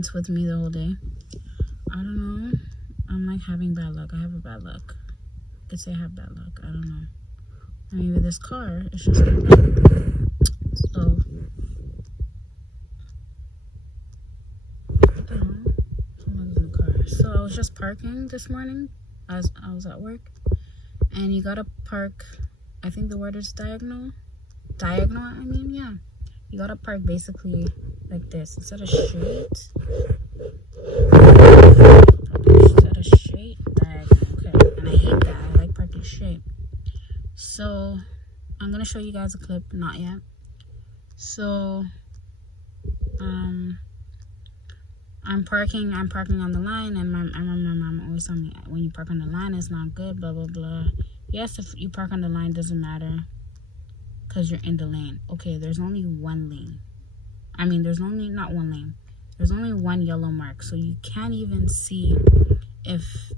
It's with me the whole day. I don't know. I'm like having bad luck. I have a bad luck. I could say I have bad luck. I don't know. Maybe this car is just like that. So I don't know. Someone's in the car. So I was just parking this morning as I was at work. And you gotta park, I think the word is diagonal. Diagonal, I mean, yeah. You gotta park basically like this. Instead of straight, diagonal. Okay. And I hate that. I like parking straight. So I'm gonna show you guys a clip. Not yet. So I'm parking on the line, and I remember my mom always told me, when you park on the line, it's not good, blah, blah, blah. Yes, if you park on the line, doesn't matter because you're in the lane. Okay, there's only one lane. I mean, there's only, not one lane. There's only one yellow mark, so you can't even see if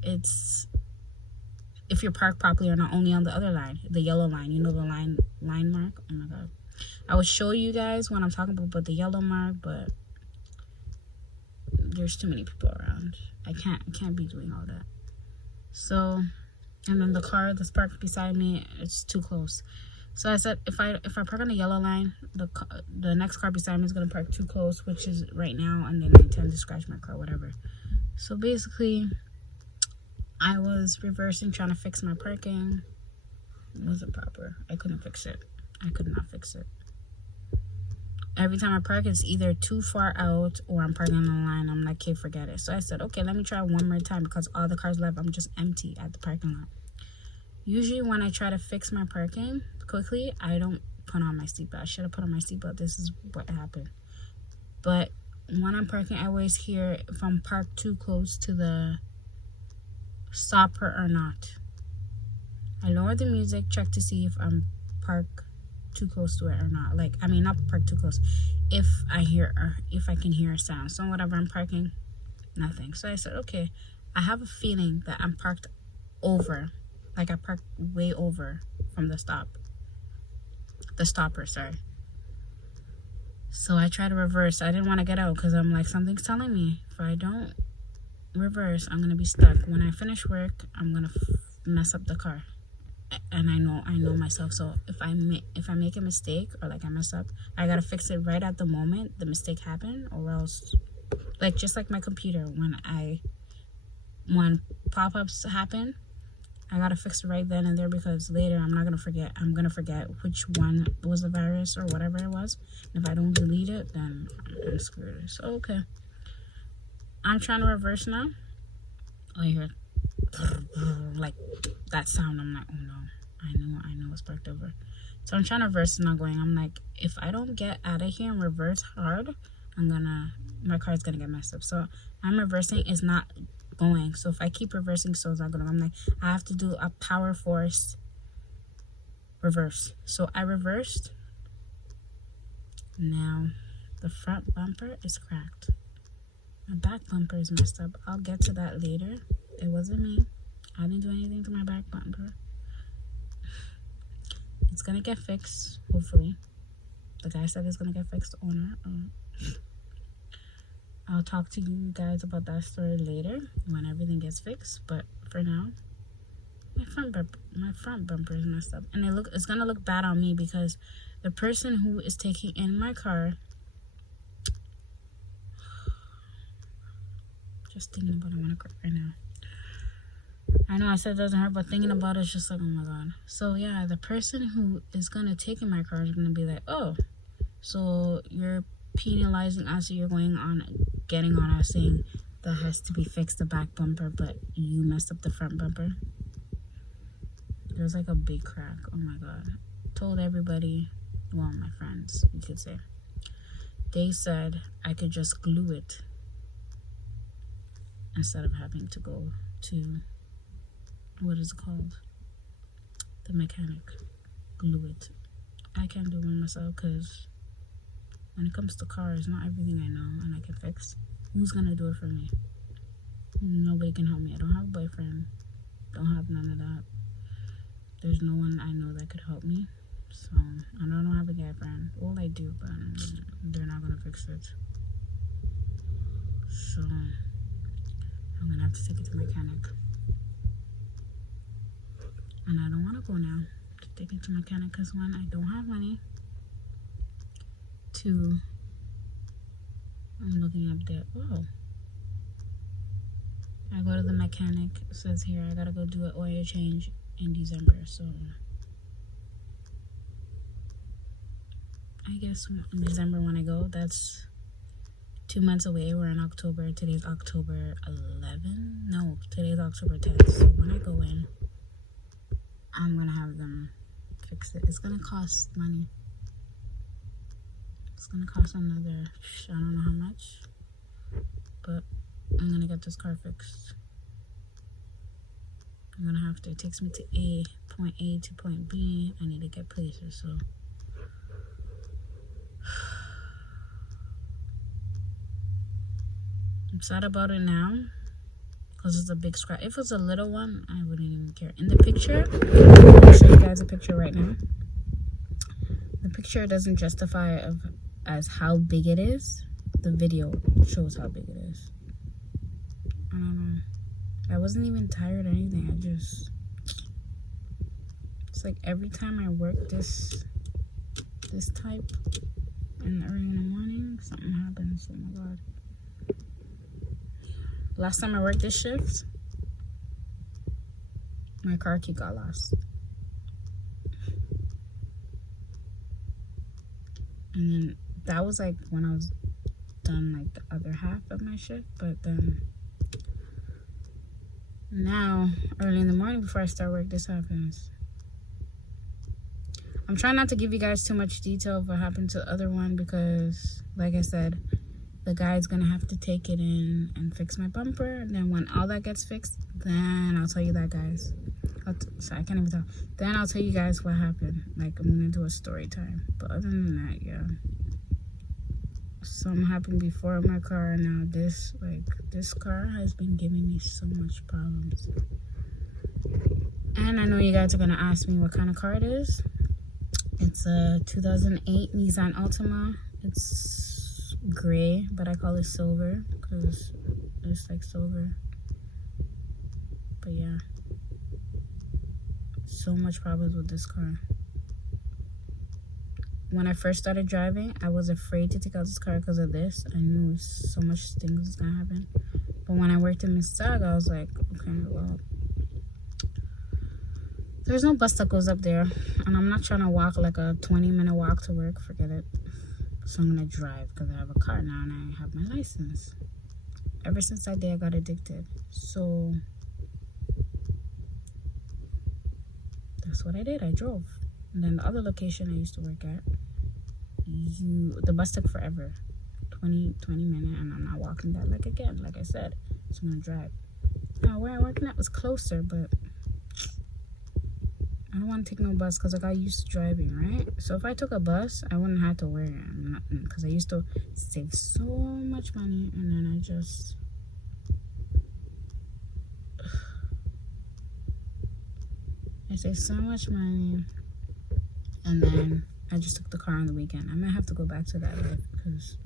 you're parked properly or not, only on the other line, the yellow line. You know the line mark? Oh my God. I will show you guys when I'm talking about the yellow mark, but there's too many people around. I can't be doing all that. So, and then the car that's parked beside me, it's too close. So I said, if I park on the yellow line, the next car beside me is gonna park too close, which is right now, and then I intend to scratch my car, whatever. So basically, I was reversing, trying to fix my parking. It wasn't proper. I couldn't fix it. I could not fix it. Every time I park, it's either too far out or I'm parking on the line. I'm like, okay, forget it. So I said, okay, let me try one more time, because all the cars left. I'm just empty at the parking lot. Usually when I try to fix my parking quickly, I don't put on my seatbelt. I should have put on my seatbelt. This is what happened. But when I'm parking, I always hear if I'm parked too close to the stopper or not. I lower the music, check to see if I'm parked too close to it or not. Like, I mean, not parked too close. If I can hear a sound. So whatever, I'm parking, nothing. So I said, okay, I have a feeling that I'm parked over. Like I parked way over from the stopper, sorry. So I try to reverse. I didn't want to get out because I'm like, something's telling me if I don't reverse, I'm gonna be stuck. When I finish work, I'm gonna mess up the car. And I know myself. So if I make a mistake, or like I mess up, I gotta fix it right at the moment the mistake happened, or else, like, just like my computer, when pop-ups happen, I gotta fix it right then and there, because later I'm gonna forget which one was the virus or whatever it was. And if I don't delete it, then I'm screwed. So okay, I'm trying to reverse now. Oh, you hear like that sound. I'm like, oh no, I know it's parked over. So I'm trying to reverse, it's not going. I'm like, if I don't get out of here and reverse hard, my car's gonna get messed up. So I'm reversing, it's not going. So if I keep reversing, so it's not going. I'm like, I have to do a power force reverse. So I reversed. Now the front bumper is cracked. My back bumper is messed up. I'll get to that later. It wasn't me. I didn't do anything to my back bumper. It's gonna get fixed, hopefully. The guy said it's gonna get fixed, the owner. I'll talk to you guys about that story later when everything gets fixed. But for now, my front bumper is messed up, and it's gonna look bad on me, because the person who is taking in my car, just thinking about it, I wanna cry right now. I know I said it doesn't hurt, but thinking about it is just like, oh my God. So yeah, the person who is gonna take in my car is gonna be like, oh, so you're penalizing us, so you're getting on us, saying that has to be fixed, the back bumper, but you messed up the front bumper. There's like a big crack. Oh my God. Told everybody, well, my friends, you could say. They said I could just glue it instead of having to go to, what is it called? The mechanic. Glue it. I can't do it myself, because when it comes to cars, not everything I know and I can fix. Who's gonna do it for me? Nobody can help me. I don't have a boyfriend. Don't have none of that. There's no one I know that could help me. So I don't have a guy friend. Well, I do, but they're not gonna fix it. so I'm gonna have to take it to mechanic. And I don't want to go now to take it to mechanic because one, I don't have money. Two, I'm looking up there. Oh, I go to the mechanic. It says here I gotta go do an oil change in December. So I guess in December when I go, that's 2 months away. We're in October. Today's October 11. No, today's October 10th. So when I go in, I'm gonna have them fix it. It's gonna cost money. It's gonna cost another, I don't know how much, but I'm gonna get this car fixed. I'm gonna have to. It takes me to point A to point B. I need to get places, so I'm sad about it now because it's a big scratch. If it was a little one, I wouldn't even care. In the picture, I'll show you guys a picture right now. The picture doesn't justify as how big it is. The video shows how big it is. I don't know. I wasn't even tired or anything. It's like every time I work this type and early in the morning, something happens. Oh my god. Last time I worked this shift, my car key got lost. And then that was like when I was done like the other half of my shift, but then now early in the morning before I start work, this happens. I'm trying not to give you guys too much detail of what happened to the other one because like I said, the guy's gonna have to take it in and fix my bumper, and then when all that gets fixed, then I'll tell you that, guys. Sorry, I can't even tell. Then I'll tell you guys what happened. Like, I'm gonna do a story time. But other than that, yeah. Something happened before my car, and now this car has been giving me so much problems. And I know you guys are gonna ask me what kind of car it is. It's a 2008 Nissan Altima. It's gray, but I call it silver because it's like silver. But yeah, so much problems with this car. When I first started driving, I was afraid to take out this car because of this. I knew so much things was gonna happen. But when I worked in Mississauga, I was like, okay, well, there's no bus that goes up there, and I'm not trying to walk like a 20-minute walk to work. Forget it. So I'm gonna drive because I have a car now and I have my license. Ever since that day I got addicted. So that's what I did. I drove. And then the other location I used to work at, the bus took forever. 20 minutes, and I'm not walking that like again, like I said. So I'm gonna drive. Now where I working at was closer, but I don't want to take no bus because I got used to driving, right? So if I took a bus, I wouldn't have to worry nothing because I used to save so much money, and then I saved so much money, and then I just took the car on the weekend. I might have to go back to that life because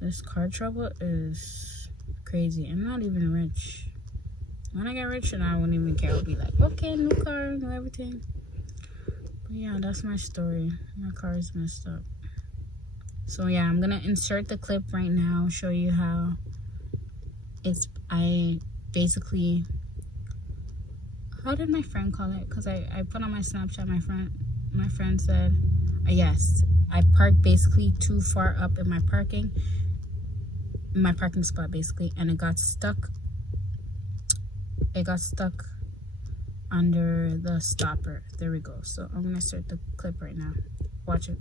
this car trouble is crazy. I'm not even rich. When I get rich, and I won't even care. I'll be like, okay, new car, new everything. But yeah, that's my story. My car is messed up. So yeah, I'm gonna insert the clip right now, show you how I basically, how did my friend call it? Because I put on my Snapchat, my friend said, yes, I parked basically too far up in my parking spot basically, and it got stuck. It got stuck under the stopper. There we go. So I'm gonna start the clip right now. Watch it.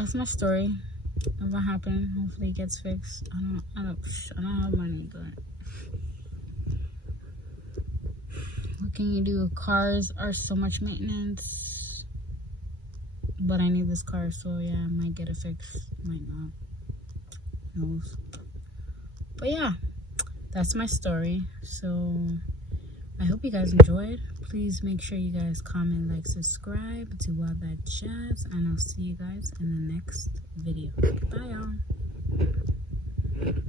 that's my story of what happened. Hopefully it gets fixed. I don't have money, but what can you do? Cars are so much maintenance, but I need this car, so yeah, I might get it fixed, might not. Who knows? But yeah, that's my story. So I hope you guys enjoyed. Please make sure you guys comment, like, subscribe, do all that jazz, and I'll see you guys in the next video. Bye, y'all.